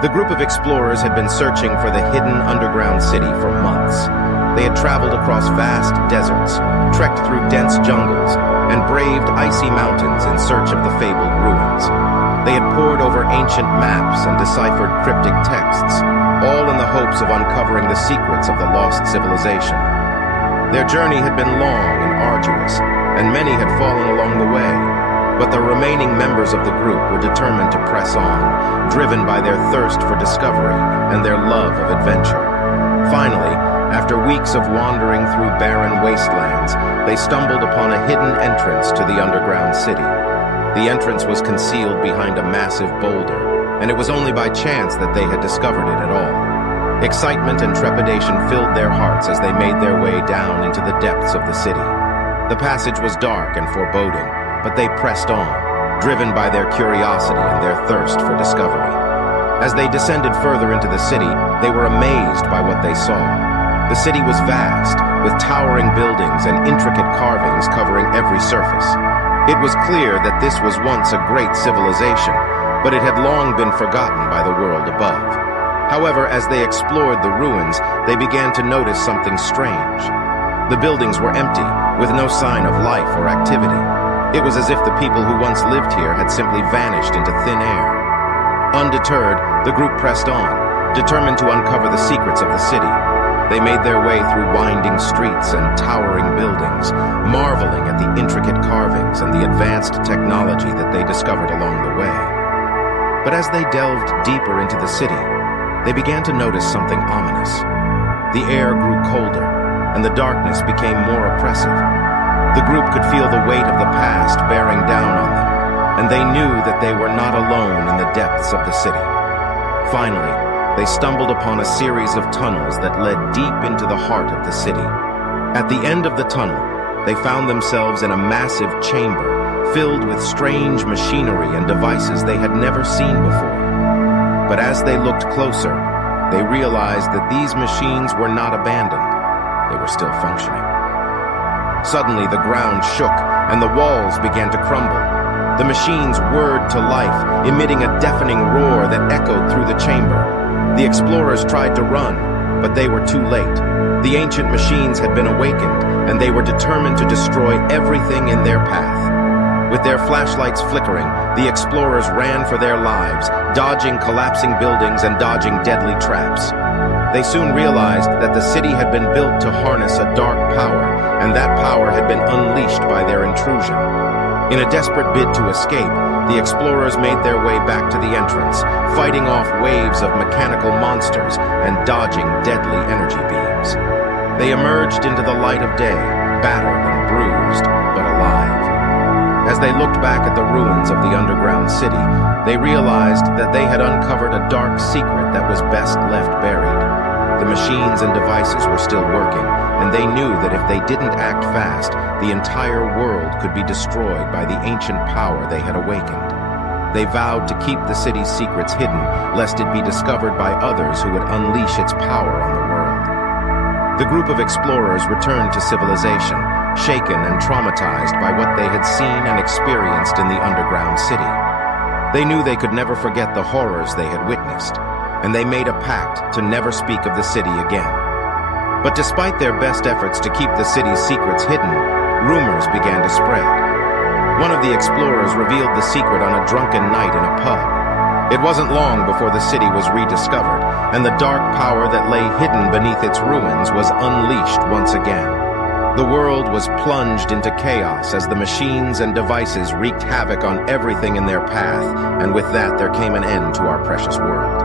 The group of explorers had been searching for the hidden underground city for months. They had traveled across vast deserts, trekked through dense jungles, and braved icy mountains in search of the fabled ruins. They had pored over ancient maps and deciphered cryptic texts, all in the hopes of uncovering the secrets of the lost civilization. Their journey had been long and arduous, and many had fallen along the way. But the remaining members of the group were determined to press on, driven by their thirst for discovery and their love of adventure. Finally, after weeks of wandering through barren wastelands, they stumbled upon a hidden entrance to the underground city. The entrance was concealed behind a massive boulder, and it was only by chance that they had discovered it at all. Excitement and trepidation filled their hearts as they made their way down into the depths of the city. The passage was dark and foreboding, but they pressed on, driven by their curiosity and their thirst for discovery. As they descended further into the city, they were amazed by what they saw. The city was vast, with towering buildings and intricate carvings covering every surface. It was clear that this was once a great civilization, but it had long been forgotten by the world above. However, as they explored the ruins, they began to notice something strange. The buildings were empty, with no sign of life or activity. It was as if the people who once lived here had simply vanished into thin air. Undeterred, the group pressed on, determined to uncover the secrets of the city. They made their way through winding streets and towering buildings, marveling at the intricate carvings and the advanced technology that they discovered along the way. But as they delved deeper into the city, they began to notice something ominous. The air grew colder, and the darkness became more oppressive. The group could feel the weight of the past bearing down on them, and they knew that they were not alone in the depths of the city. Finally, they stumbled upon a series of tunnels that led deep into the heart of the city. At the end of the tunnel, they found themselves in a massive chamber filled with strange machinery and devices they had never seen before. But as they looked closer, they realized that these machines were not abandoned. They were still functioning. Suddenly, the ground shook, and the walls began to crumble. The machines whirred to life, emitting a deafening roar that echoed through the chamber. The explorers tried to run, but they were too late. The ancient machines had been awakened, and they were determined to destroy everything in their path. With their flashlights flickering, the explorers ran for their lives, dodging collapsing buildings and dodging deadly traps. They soon realized that the city had been built to harness a dark power, and that power had been unleashed by their intrusion. In a desperate bid to escape, the explorers made their way back to the entrance, fighting off waves of mechanical monsters and dodging deadly energy beams. They emerged into the light of day, battered and bruised, but alive. As they looked back at the ruins of the underground city, they realized that they had uncovered a dark secret that was best left buried. The machines and devices were still working, and they knew that if they didn't act fast, the entire world could be destroyed by the ancient power they had awakened. They vowed to keep the city's secrets hidden, lest it be discovered by others who would unleash its power on the world. The group of explorers returned to civilization, shaken and traumatized by what they had seen and experienced in the underground city. They knew they could never forget the horrors they had witnessed, and they made a pact to never speak of the city again. But despite their best efforts to keep the city's secrets hidden, rumors began to spread. One of the explorers revealed the secret on a drunken night in a pub. It wasn't long before the city was rediscovered, and the dark power that lay hidden beneath its ruins was unleashed once again. The world was plunged into chaos as the machines and devices wreaked havoc on everything in their path, and with that there came an end to our precious world.